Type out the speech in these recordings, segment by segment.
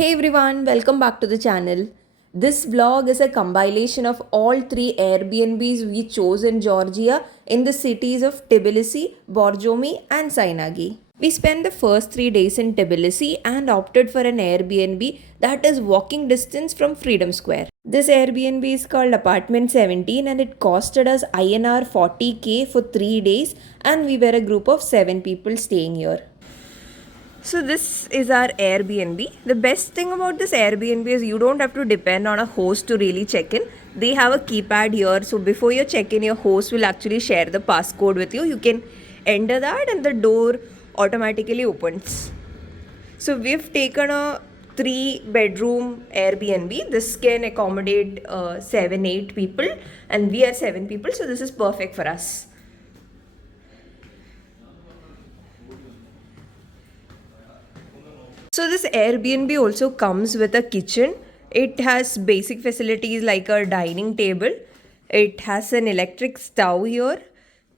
Hey everyone, welcome back to the channel. This vlog is a compilation of all three Airbnbs we chose in Georgia in the cities of Tbilisi, Borjomi, and Sighnaghi. We spent the first 3 days in Tbilisi and opted for an Airbnb that is walking distance from Freedom Square. This Airbnb is called Apartment 17 and it costed us INR 40k for 3 days, and we were a group of 7 people staying here. So this is our Airbnb. The best thing about this Airbnb is you don't have to depend on a host to really check in. They have a keypad here, so before you check in, your host will actually share the passcode with you. You can enter that and the door automatically opens. So we've taken a 3 bedroom Airbnb. This can accommodate 7 8 people, and we are 7 people, so this is perfect for us. So this Airbnb also comes with a kitchen. It has basic facilities like a dining table. It has an electric stove here,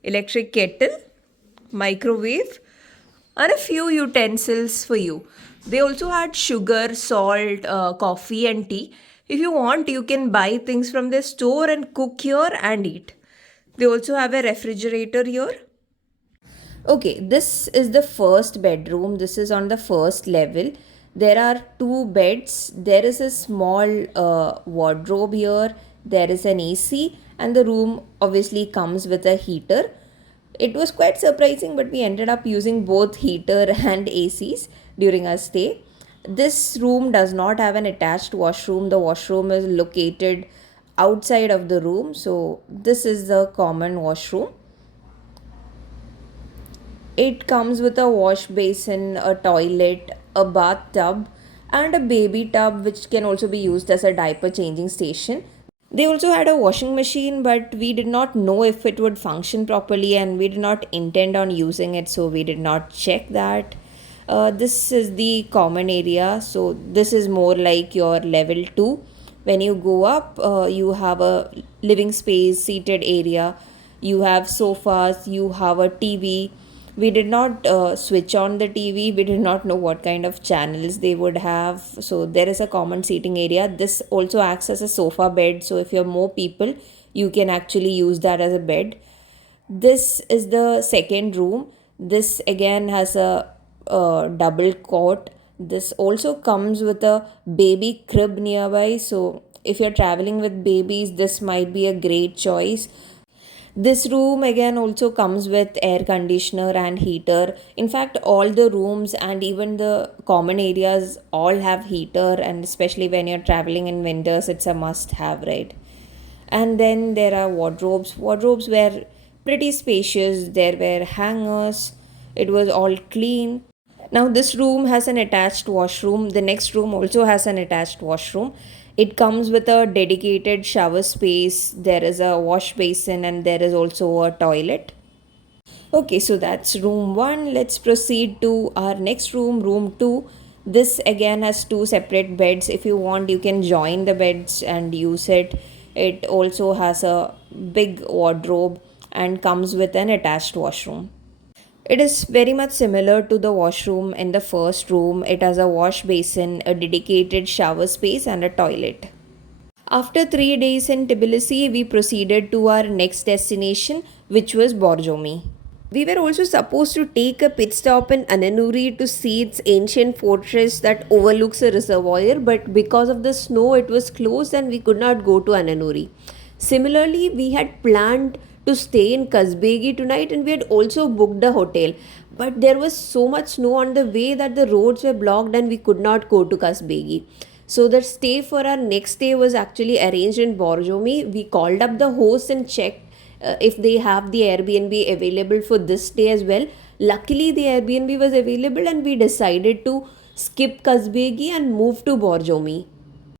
electric kettle, microwave, and a few utensils for you. They also had sugar, salt, coffee, and tea. If you want, you can buy things from the store and cook here and eat. They also have a refrigerator here. Okay, this is the first bedroom. This is on the first level. There are two beds. There is a small wardrobe here. There is an AC, and the room obviously comes with a heater. It was quite surprising, but we ended up using both heater and ACs during our stay. This room does not have an attached washroom. The washroom is located outside of the room. So, this is the common washroom. It comes with a wash basin, a toilet, a bathtub, and a baby tub, which can also be used as a diaper changing station. They also had a washing machine, but we did not know if it would function properly and we did not intend on using it, so we did not check that. This is the common area, so this is more like your level 2. When you go up, you have a living space, seated area, you have sofas, you have a TV. We did not switch on the TV. We did not know what kind of channels they would have. So there is a common seating area. This also acts as a sofa bed. So if you have more people, you can actually use that as a bed. This is the second room. This again has a double cot. This also comes with a baby crib nearby. So if you're traveling with babies, this might be a great choice. This room again also comes with air conditioner and heater. In fact, all the rooms and even the common areas all have heater, and especially when you're traveling in winters, it's a must have, right? And then there are wardrobes. Wardrobes were pretty spacious. There were hangers. It was all clean. Now, this room has an attached washroom. The next room also has an attached washroom. It comes with a dedicated shower space. There is a wash basin and there is also a toilet. Okay, so that's room 1. Let's proceed to our next room, room 2. This again has two separate beds. If you want, you can join the beds and use it. It also has a big wardrobe and comes with an attached washroom. It is very much similar to the washroom in the first room. It has a wash basin, a dedicated shower space, and a toilet. After 3 days in Tbilisi, we proceeded to our next destination, which was Borjomi. We were also supposed to take a pit stop in Ananuri to see its ancient fortress that overlooks a reservoir, but because of the snow, it was closed and we could not go to Ananuri. Similarly, we had planned to stay in Kazbegi tonight and we had also booked a hotel. But there was so much snow on the way that the roads were blocked and we could not go to Kazbegi. So the stay for our next day was actually arranged in Borjomi. We called up the host and checked if they have the Airbnb available for this day as well. Luckily, the Airbnb was available and we decided to skip Kazbegi and move to Borjomi.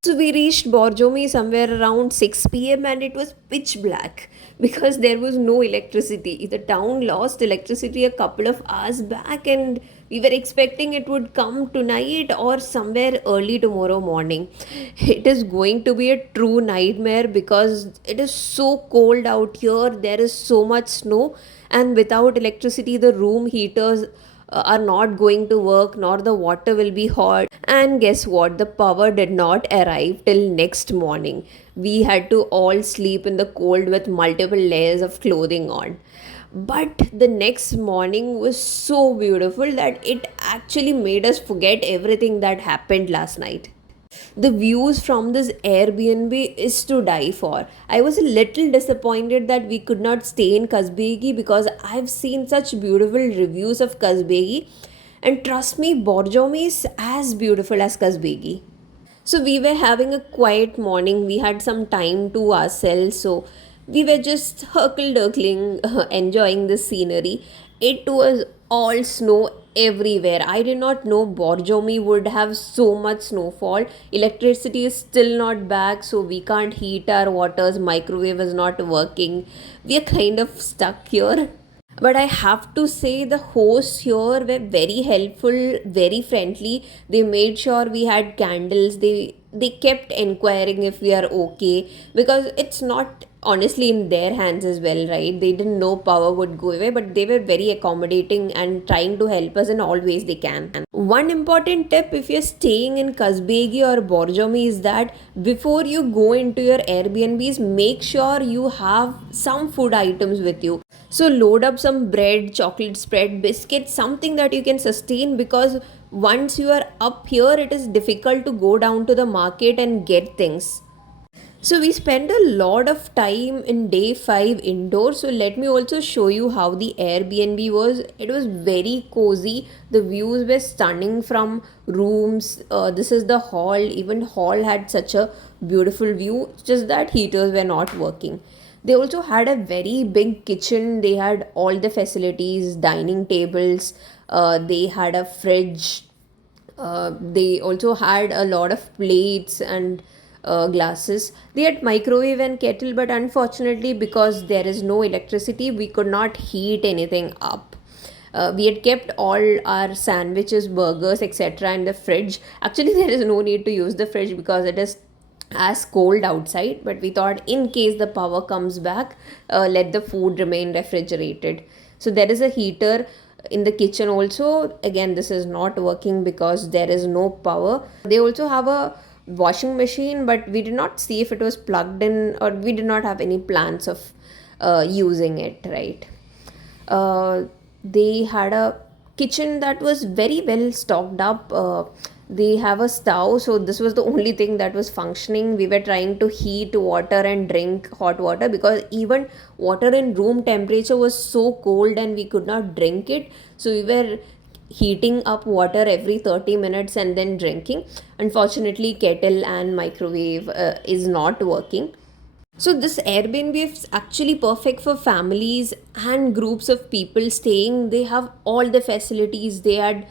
So we reached Borjomi somewhere around 6 p.m. and it was pitch black because there was no electricity. The town lost electricity a couple of hours back and we were expecting it would come tonight or somewhere early tomorrow morning. It is going to be a true nightmare because it is so cold out here. There is so much snow, and without electricity, the room heaters are not going to work, nor the water will be hot. And guess what? The power did not arrive till next morning. We had to all sleep in the cold with multiple layers of clothing on. But the next morning was so beautiful that it actually made us forget everything that happened last night. The views from this Airbnb is to die for. I was a little disappointed that we could not stay in Kazbegi because I've seen such beautiful reviews of Kazbegi, and trust me, Borjomi is as beautiful as Kazbegi. So we were having a quiet morning. We had some time to ourselves. So we were just hurkle-durkling, enjoying the scenery. It was all snow everywhere. I did not know Borjomi would have so much snowfall. Electricity is still not back, so we can't heat our waters. Microwave is not working. We are kind of stuck here. But I have to say, the hosts here were very helpful, very friendly. They made sure we had candles. They kept inquiring if we are okay, because it's not honestly in their hands as well, right? They didn't know power would go away, but they were very accommodating and trying to help us in all ways they can. One important tip if you're staying in Kazbegi or Borjomi is that before you go into your Airbnbs, make sure you have some food items with you. So load up some bread, chocolate spread, biscuits, something that you can sustain, because once you are up here, it is difficult to go down to the market and get things. So we spent a lot of time in day 5 indoors. So let me also show you how the Airbnb was. It was very cozy. The views were stunning from rooms. This is the hall. Even hall had such a beautiful view. Just that heaters were not working. They also had a very big kitchen. They had all the facilities, dining tables. They had a fridge. They also had a lot of plates and glasses. They had microwave and kettle, but unfortunately, because there is no electricity, we could not heat anything up. We had kept all our sandwiches, burgers, etc. in the fridge. Actually, there is no need to use the fridge because it is as cold outside, but we thought in case the power comes back, let the food remain refrigerated. So there is a heater in the kitchen also. Again, this is not working because there is no power. They also have a washing machine, but we did not see if it was plugged in, or we did not have any plans of using it, right? They had a kitchen that was very well stocked up. They have a stove, so this was the only thing that was functioning. We were trying to heat water and drink hot water, because even water in room temperature was so cold and we could not drink it. So we were heating up water every 30 minutes and then drinking. Unfortunately, kettle and microwave is not working. So this Airbnb is actually perfect for families and groups of people staying. They have all the facilities. They had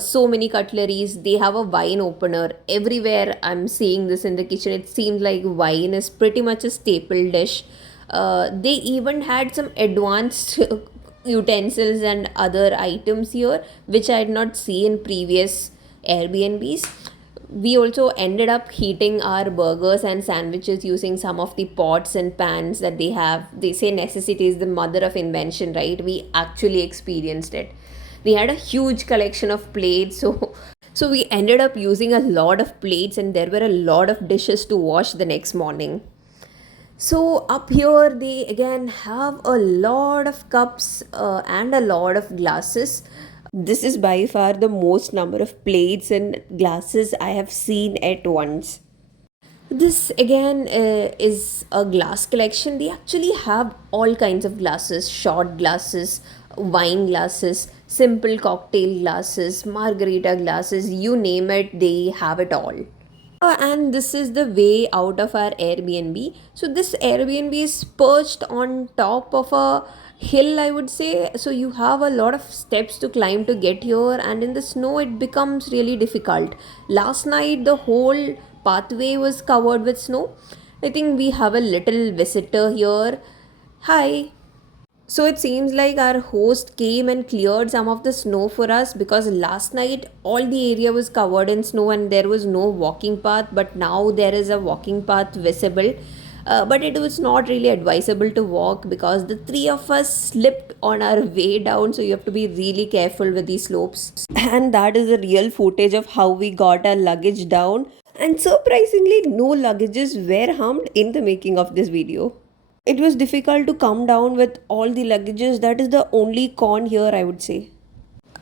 so many cutleries. They have a wine opener everywhere. I'm seeing this in the kitchen. It seems like wine is pretty much a staple dish. They even had some advanced utensils and other items here, which I had not seen in previous Airbnbs. We also ended up heating our burgers and sandwiches using some of the pots and pans that they have. They say necessity is the mother of invention, right? We actually experienced it. They had a huge collection of plates, so we ended up using a lot of plates, and there were a lot of dishes to wash the next morning. So up here they again have a lot of cups and a lot of glasses. This is by far the most number of plates and glasses I have seen at once. This again is a glass collection. They actually have all kinds of glasses: shot glasses, wine glasses, simple cocktail glasses, margarita glasses, you name it, they have it all. And this is the way out of our Airbnb. So this Airbnb is perched on top of a hill, I would say. So you have a lot of steps to climb to get here, and in the snow it becomes really difficult. Last night the whole pathway was covered with snow. I think we have a little visitor here. Hi. So it seems like our host came and cleared some of the snow for us, because last night all the area was covered in snow and there was no walking path, but now there is a walking path visible. but it was not really advisable to walk because the three of us slipped on our way down. So you have to be really careful with these slopes. And that is the real footage of how we got our luggage down. And surprisingly, no luggages were harmed in the making of this video. It was difficult to come down with all the luggages. That is the only con here, I would say.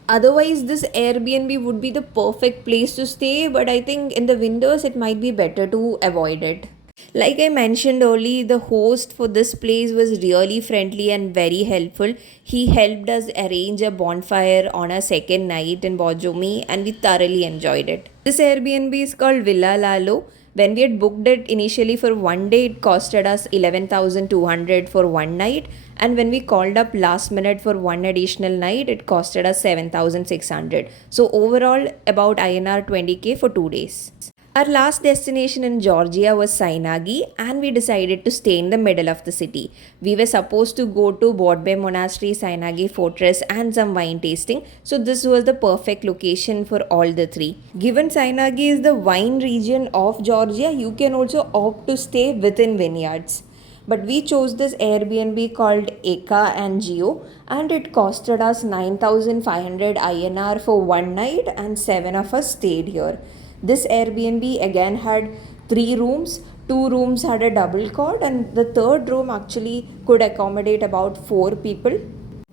Otherwise, this Airbnb would be the perfect place to stay, but I think in the winters it might be better to avoid it. Like I mentioned earlier, the host for this place was really friendly and very helpful. He helped us arrange a bonfire on our second night in Borjomi and we thoroughly enjoyed it. This Airbnb is called Villa Lalo. When we had booked it initially for one day, it costed us 11,200 for one night, and when we called up last minute for one additional night, it costed us 7,600. So overall about INR 20k for 2 days. Our last destination in Georgia was Sighnaghi, and we decided to stay in the middle of the city. We were supposed to go to Borjomi Monastery, Sighnaghi Fortress, and some wine tasting, so this was the perfect location for all the three. Given Sighnaghi is the wine region of Georgia, you can also opt to stay within vineyards. But we chose this Airbnb called Eka Gio, and it costed us 9,500 INR for one night, and seven of us stayed here. This Airbnb again had three rooms. Two rooms had a double cot, and the third room actually could accommodate about four people.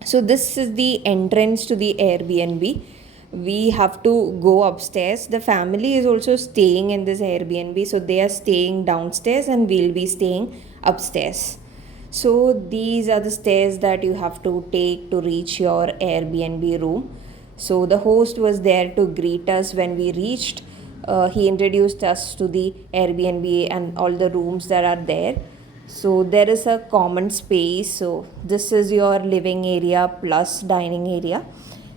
So, this is the entrance to the Airbnb. We have to go upstairs. The family is also staying in this Airbnb, so they are staying downstairs and we'll be staying upstairs. So, these are the stairs that you have to take to reach your Airbnb room. So, the host was there to greet us when we reached. He introduced us to the Airbnb and all the rooms that are there. So there is a common space. So this is your living area plus dining area.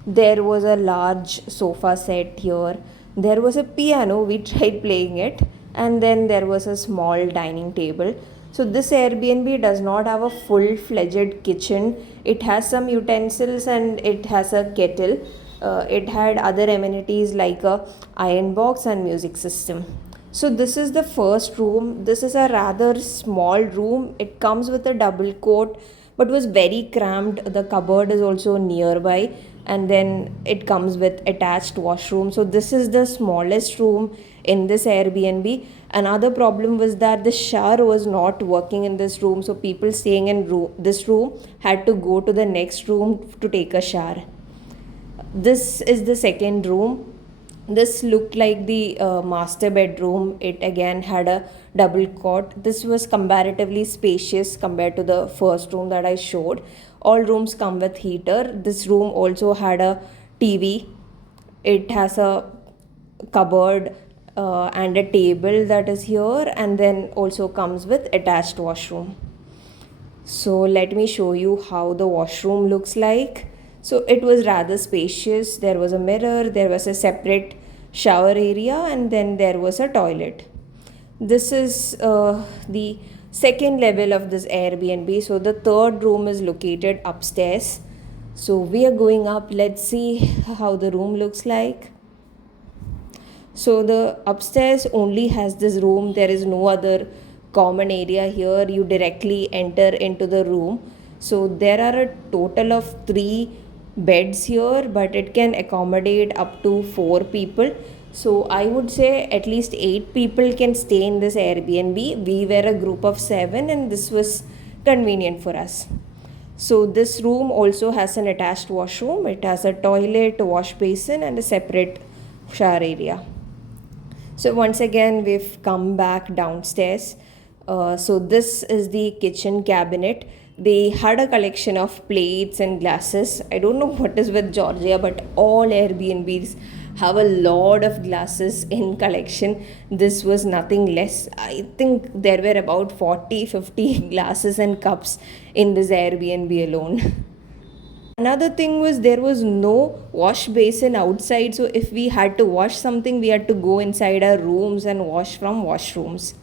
There was a large sofa set here. There was a piano. We tried playing it, and then there was a small dining table. So this Airbnb does not have a full-fledged kitchen. It has some utensils and it has a kettle. It had other amenities like a iron box and music system. So this is the first room. This is a rather small room. It comes with a double coat but was very cramped. The cupboard is also nearby, and then it comes with attached washroom. So this is the smallest room in this Airbnb. Another problem was that the shower was not working in this room, so people staying in this room had to go to the next room to take a shower. This is the second room. This looked like the master bedroom. It again had a double cot. This was comparatively spacious compared to the first room that I showed. All rooms come with heater. This room also had a TV. It has a cupboard and a table that is here, and then also comes with attached washroom. So let me show you how the washroom looks like. So it was rather spacious. There was a mirror, there was a separate shower area, and then there was a toilet. This is the second level of this Airbnb. So the third room is located upstairs. So we are going up. Let's see how the room looks like. So the upstairs only has this room. There is no other common area here. You directly enter into the room. So there are a total of three beds here, but it can accommodate up to four people. So I would say at least 8 people can stay in this Airbnb. We were a group of 7 and this was convenient for us. So this room also has an attached washroom. It has a toilet, a wash basin, and a separate shower area. So once again we've come back downstairs. So this is the kitchen cabinet. They had a collection of plates and glasses. I don't know what is with Georgia, but all Airbnbs have a lot of glasses in collection. This was nothing less. I think there were about 40-50 glasses and cups in this Airbnb alone. Another thing was there was no wash basin outside, so if we had to wash something, we had to go inside our rooms and wash from washrooms.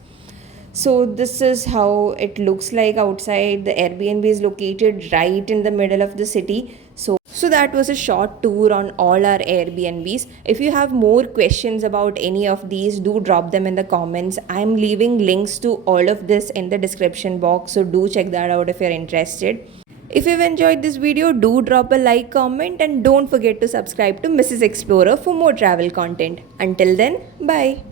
So this is how it looks like outside. The Airbnb is located right in the middle of the city. So that was a short tour on all our Airbnbs. If you have more questions about any of these, do drop them in the comments. I'm leaving links to all of this in the description box, so do check that out if you're interested. If you've enjoyed this video, do drop a like, comment, and don't forget to subscribe to Mrs. Explorer for more travel content. Until then, bye.